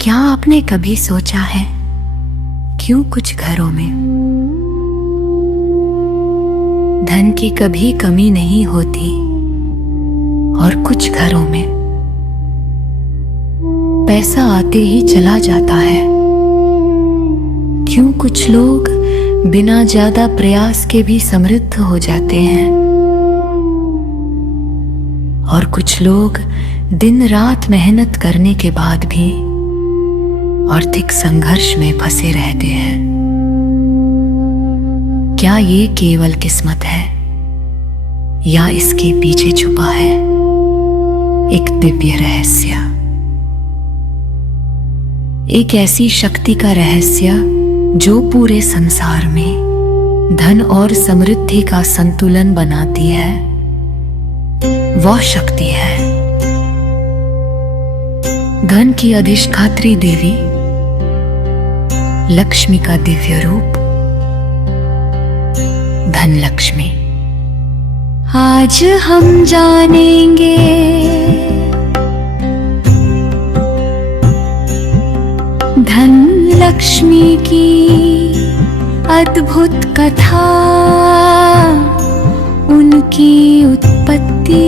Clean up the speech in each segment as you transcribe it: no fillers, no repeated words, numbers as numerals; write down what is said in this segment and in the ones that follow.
क्या आपने कभी सोचा है क्यों कुछ घरों में धन की कभी कमी नहीं होती और कुछ घरों में पैसा आते ही चला जाता है? क्यों कुछ लोग बिना ज्यादा प्रयास के भी समृद्ध हो जाते हैं और कुछ लोग दिन रात मेहनत करने के बाद भी आर्थिक संघर्ष में फंसे रहते हैं? क्या ये केवल किस्मत है या इसके पीछे छुपा है एक दिव्य रहस्य, एक ऐसी शक्ति का रहस्य जो पूरे संसार में धन और समृद्धि का संतुलन बनाती है? वह शक्ति है धन की अधिष्ठात्री देवी लक्ष्मी का दिव्य रूप धन लक्ष्मी। आज हम जानेंगे धन लक्ष्मी की अद्भुत कथा, उनकी उत्पत्ति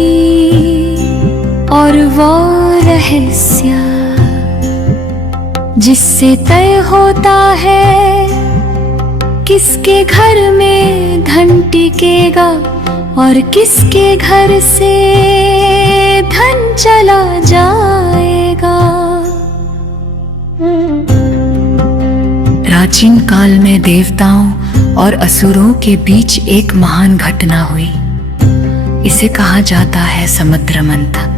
और वो रहस्य जिससे तय होता है किसके घर में धन टिकेगा और किसके घर से धन चला जाएगा। प्राचीन काल में देवताओं और असुरों के बीच एक महान घटना हुई। इसे कहा जाता है समुद्र मंथन।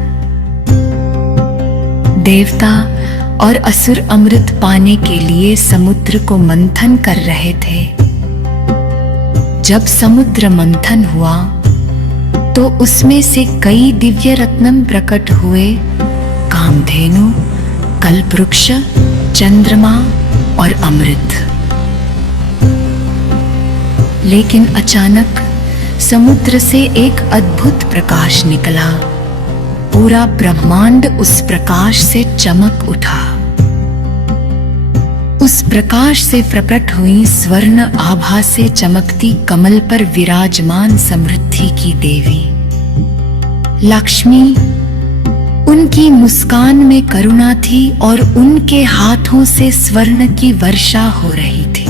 देवता और असुर अमृत पाने के लिए समुद्र को मंथन कर रहे थे। जब समुद्र मंथन हुआ तो उसमें से कई दिव्य रत्नम प्रकट हुए, कामधेनु, कल्पवृक्ष, चंद्रमा और अमृत। लेकिन अचानक समुद्र से एक अद्भुत प्रकाश निकला। पूरा ब्रह्मांड उस प्रकाश से चमक उठा। उस प्रकाश से प्रकट हुई स्वर्ण आभा से चमकती कमल पर विराजमान समृद्धि की देवी लक्ष्मी। उनकी मुस्कान में करुणा थी और उनके हाथों से स्वर्ण की वर्षा हो रही थी।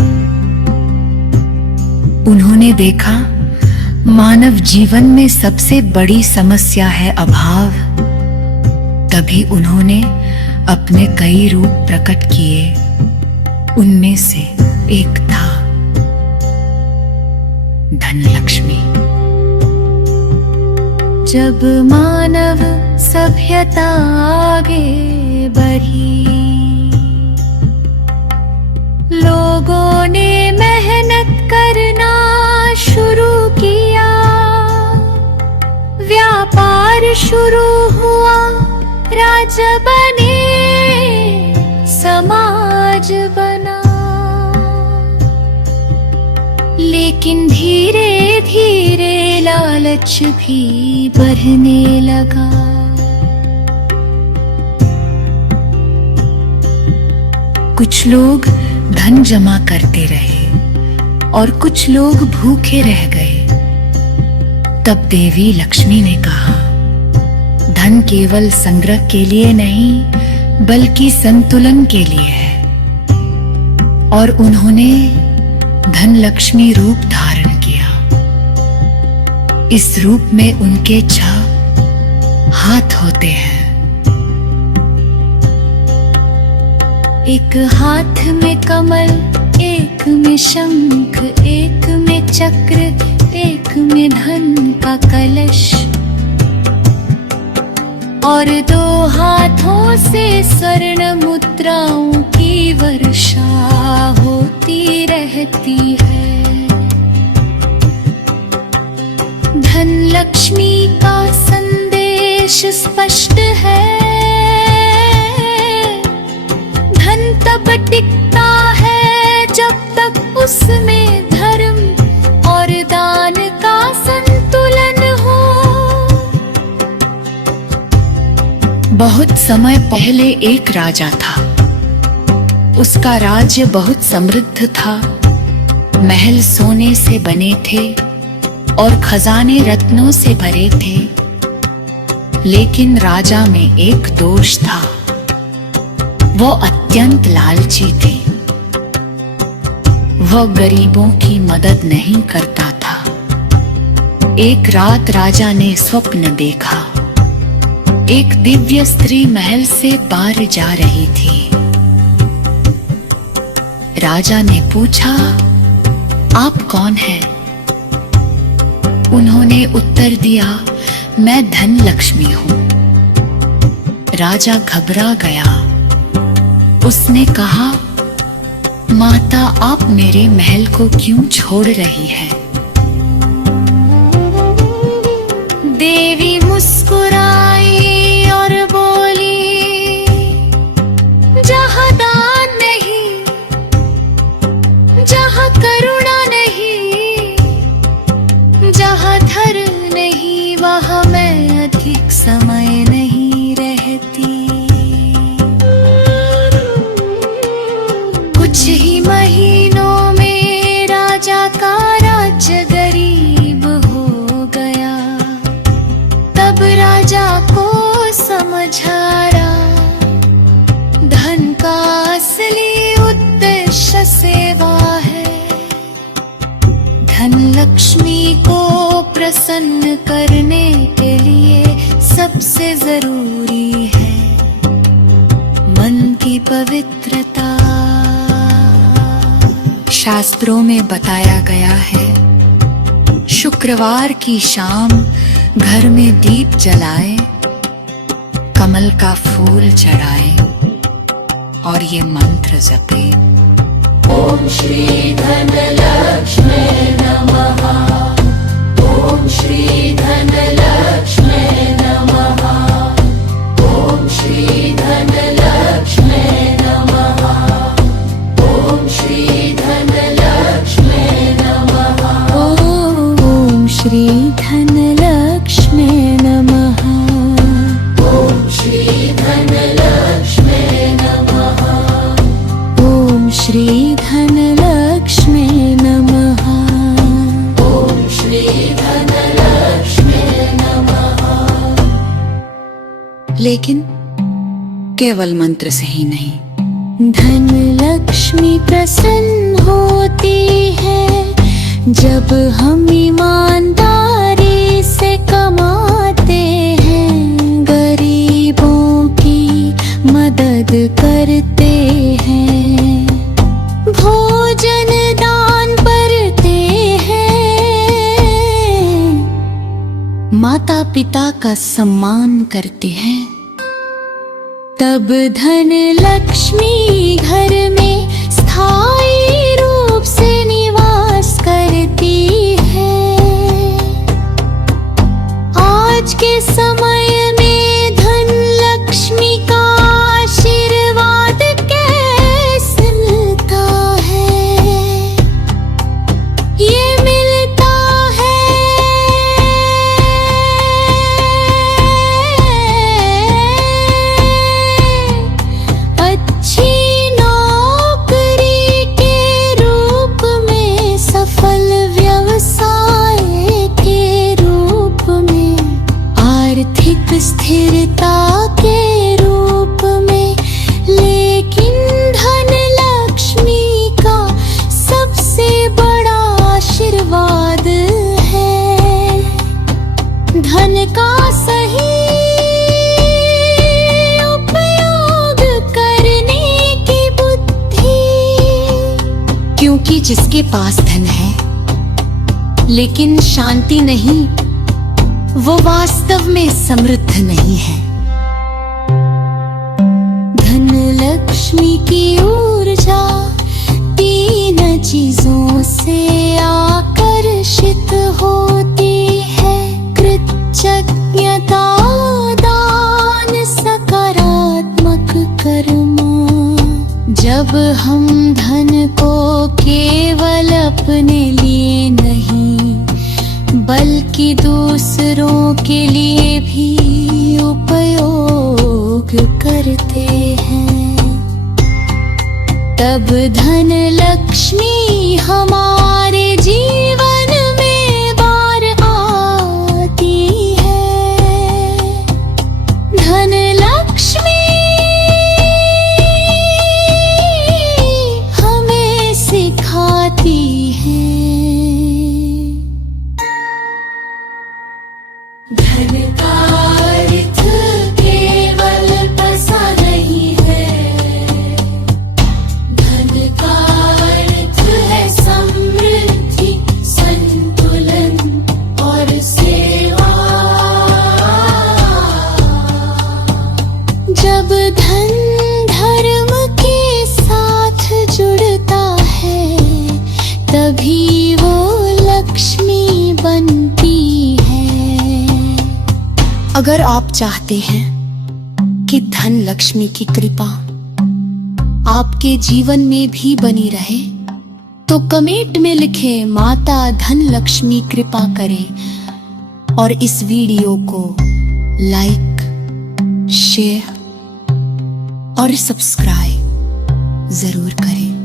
उन्होंने देखा मानव जीवन में सबसे बड़ी समस्या है अभाव। तभी उन्होंने अपने कई रूप प्रकट किए। उनमें से एक था धन लक्ष्मी। जब मानव सभ्यता आगे बढ़ी, लोगों ने मेहनत करना शुरू किया। व्यापार शुरू हुआ, राज्य बने, समाज बना। लेकिन धीरे धीरे लालच भी बढ़ने लगा। कुछ लोग धन जमा करते रहे और कुछ लोग भूखे रह गए। तब देवी लक्ष्मी ने कहा, धन केवल संग्रह के लिए नहीं बल्कि संतुलन के लिए है। और उन्होंने धन लक्ष्मी रूप धारण किया। इस रूप में उनके 6 हाथ होते हैं। एक हाथ में कमल, एक में शंख, एक में चक्र, एक में धन का कलश और 2 हाथों से स्वर्ण मुद्राओं की वर्षा होती रहती है। धन लक्ष्मी का संदेश स्पष्ट है। धन तब टिकता है जब तक उसमें धर्म और दान का संतुलन हो। बहुत समय पहले एक राजा था। उसका राज्य बहुत समृद्ध था। महल सोने से बने थे और खजाने रत्नों से भरे थे। लेकिन राजा में एक दोष था, वो अत्यंत लालची थे। वह गरीबों की मदद नहीं करता था। एक रात राजा ने स्वप्न देखा। एक दिव्य स्त्री महल से बाहर जा रही थी। राजा ने पूछा, आप कौन हैं? उन्होंने उत्तर दिया, मैं धन लक्ष्मी हूं। राजा घबरा गया। उसने कहा, माता, आप मेरे महल को क्यों छोड़ रही हैं? देवी मुस्कुराई और बोली, जहां दान नहीं, जहां करुणा नहीं, जहां धर्म नहीं, वहां मैं अधिक समय नहीं रहती। कुछ ही महीनों में राजा का राज्य गरीब हो गया। तब राजा को समझ आया, धन का असली उद्देश्य सेवा है। धन लक्ष्मी को प्रसन्न करने के लिए सबसे जरूरी है मन की पवित्रता। शास्त्रों में बताया गया है, शुक्रवार की शाम घर में दीप जलाए, कमल का फूल चढ़ाए और ये मंत्र जपे, ओम श्री धनलक्ष्मी नमः, ओम श्री धनलक्ष्मी नमः, ओम श्री धनलक्ष्मी नमः, ओम श्री धनलक्ष्मी नमः, ओम श्री धनलक्ष्मी नमः, ओम श्री धनलक्ष्मी नमः, ओम श्री धनलक्ष्मी नमः, ओम श्री धनलक्ष्मी नमः। लेकिन केवल मंत्र से ही नहीं, धन लक्ष्मी प्रसन्न होती है जब हम ईमानदारी से कमाते हैं, गरीबों की मदद करते हैं, भोजन दान करते हैं, माता पिता का सम्मान करते हैं। तब धन लक्ष्मी घर में स्थायी रूप से निवास करती है। आज के समय में धन लक्ष्मी का आशीर्वाद कैसे मिलता है? ये मिलता है अच्छी नौकरी के रूप में, सफल व्यवसाय के रूप में, आर्थिक स्थिरता के रूप में। लेकिन धन लक्ष्मी का सबसे बड़ा आशीर्वाद है धन का सही उपयोग करने की बुद्धि। क्योंकि जिसके पास धन है लेकिन शांति नहीं, वो वास्तव में समृद्ध नहीं है। धन लक्ष्मी की ऊर्जा तीन चीजों से आकर्षित होती है, कृतज्ञता, दान, सकारात्मक कर्म। जब हम धन को केवल अपने लिए नहीं बल्कि दूसरों के लिए भी उपयोग करते हैं, तब धन लक्ष्मी हमारे जीवन में बार आती है। धन लक्ष्मी हमें सिखाती है। धन का अर्थ केवल पैसा नहीं है, धन का अर्थ है समृद्धि, संतुलन और सेवा। जब धन धर्म के साथ जुड़ता है तभी वो लक्ष्मी बनती है। अगर आप चाहते हैं कि धन लक्ष्मी की कृपा आपके जीवन में भी बनी रहे तो कमेंट में लिखें माता धन लक्ष्मी कृपा करें और इस वीडियो को लाइक, शेयर और सब्सक्राइब जरूर करें।